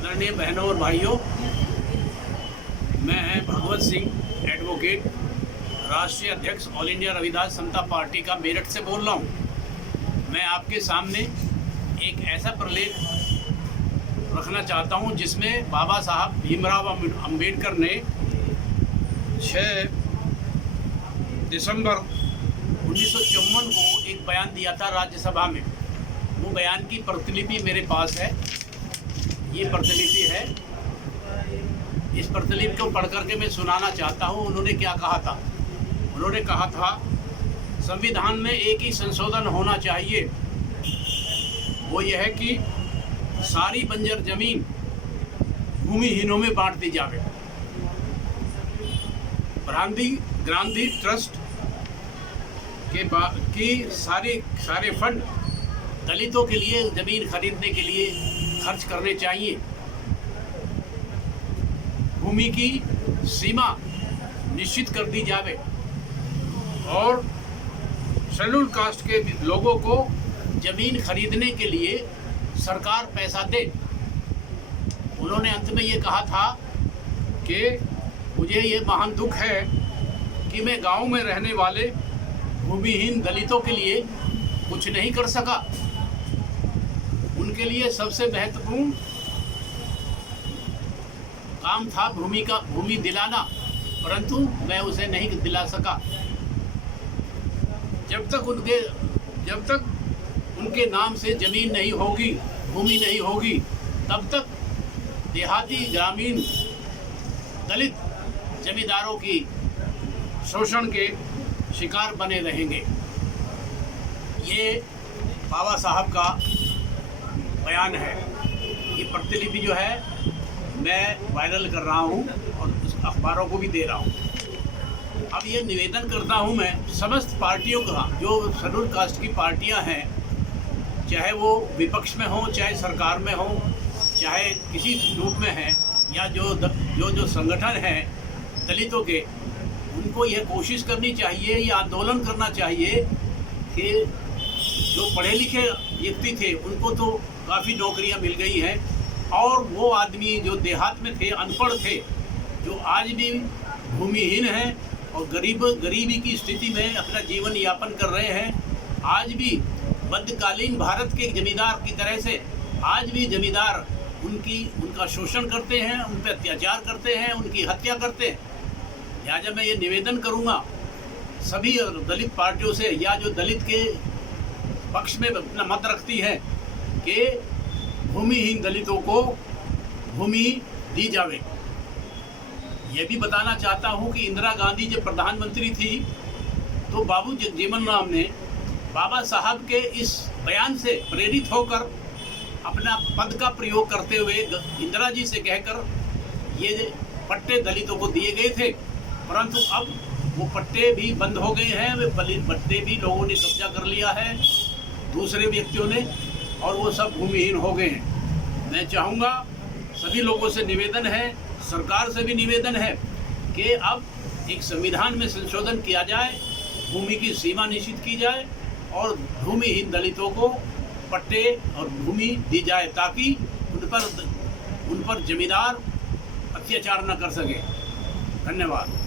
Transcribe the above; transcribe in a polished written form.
आदरणीय बहनों और भाइयों, मैं भगवत सिंह एडवोकेट, राष्ट्रीय अध्यक्ष ऑल इंडिया रविदास समता पार्टी का मेरठ से बोल रहा हूँ। मैं आपके सामने एक ऐसा प्रलेख रखना चाहता हूँ जिसमें बाबा साहब भीमराव अंबेडकर ने 6 दिसंबर 1954 को एक बयान दिया था राज्यसभा में। वो बयान की प्रतिलिपि मेरे पास है। ये प्रतिलिपि है। इस प्रतिलिपि को पढ़ करके मैं सुनाना चाहता हूँ। उन्होंने क्या कहा था? उन्होंने कहा था, संविधान में एक ही संशोधन होना चाहिए, वो यह है कि सारी बंजर जमीन भूमिहीनों में बांट दी जावे। गांधी ट्रस्ट के सारे फंड दलितों के लिए जमीन खरीदने के लिए खर्च करने चाहिए। भूमि की सीमा निश्चित कर दी जावे और शेड्यूल कास्ट के लोगों को जमीन खरीदने के लिए सरकार पैसा दे। उन्होंने अंत में ये कहा था कि मुझे ये महान दुख है कि मैं गांव में रहने वाले भूमिहीन दलितों के लिए कुछ नहीं कर सका। उनके लिए सबसे महत्वपूर्ण काम था भूमि दिलाना, परंतु मैं उसे नहीं दिला सका। जब तक उनके नाम से जमीन नहीं होगी, भूमि नहीं होगी, तब तक देहाती ग्रामीण दलित जमींदारों की शोषण के शिकार बने रहेंगे। ये बाबा साहब का बयान है। ये प्रतिलिपि जो है मैं वायरल कर रहा हूँ और उस अखबारों को भी दे रहा हूँ। अब ये निवेदन करता हूँ मैं समस्त पार्टियों का, जो शेड्यूल कास्ट की पार्टियाँ हैं, चाहे वो विपक्ष में हो, चाहे सरकार में हो, चाहे किसी रूप में हैं, या जो संगठन हैं दलितों के, उनको यह कोशिश करनी चाहिए, ये आंदोलन करना चाहिए कि जो पढ़े लिखे व्यक्ति थे उनको तो काफ़ी नौकरियां मिल गई हैं, और वो आदमी जो देहात में थे, अनपढ़ थे, जो आज भी भूमिहीन हैं और गरीबी की स्थिति में अपना जीवन यापन कर रहे हैं, आज भी मध्यकालीन भारत के जमींदार की तरह से आज भी जमींदार उनका शोषण करते हैं, उन पर अत्याचार करते हैं, उनकी हत्या करते हैं। लिहाजा मैं ये निवेदन करूँगा सभी दलित पार्टियों से, या जो दलित के पक्ष में अपना मत रखती है, कि भूमिहीन दलितों को भूमि दी जावे। ये भी बताना चाहता हूँ कि इंदिरा गांधी जब प्रधानमंत्री थी तो बाबू जगजीवन राम ने बाबा साहब के इस बयान से प्रेरित होकर अपना पद का प्रयोग करते हुए इंदिरा जी से कहकर ये पट्टे दलितों को दिए गए थे, परंतु अब वो पट्टे भी बंद हो गए हैं। वे पट्टे भी लोगों ने कब्जा कर लिया है, दूसरे व्यक्तियों ने, और वो सब भूमिहीन हो गए हैं। मैं चाहूँगा, सभी लोगों से निवेदन है, सरकार से भी निवेदन है कि अब एक संविधान में संशोधन किया जाए, भूमि की सीमा निश्चित की जाए और भूमिहीन दलितों को पट्टे और भूमि दी जाए, ताकि उन पर जमींदार अत्याचार न कर सके। धन्यवाद।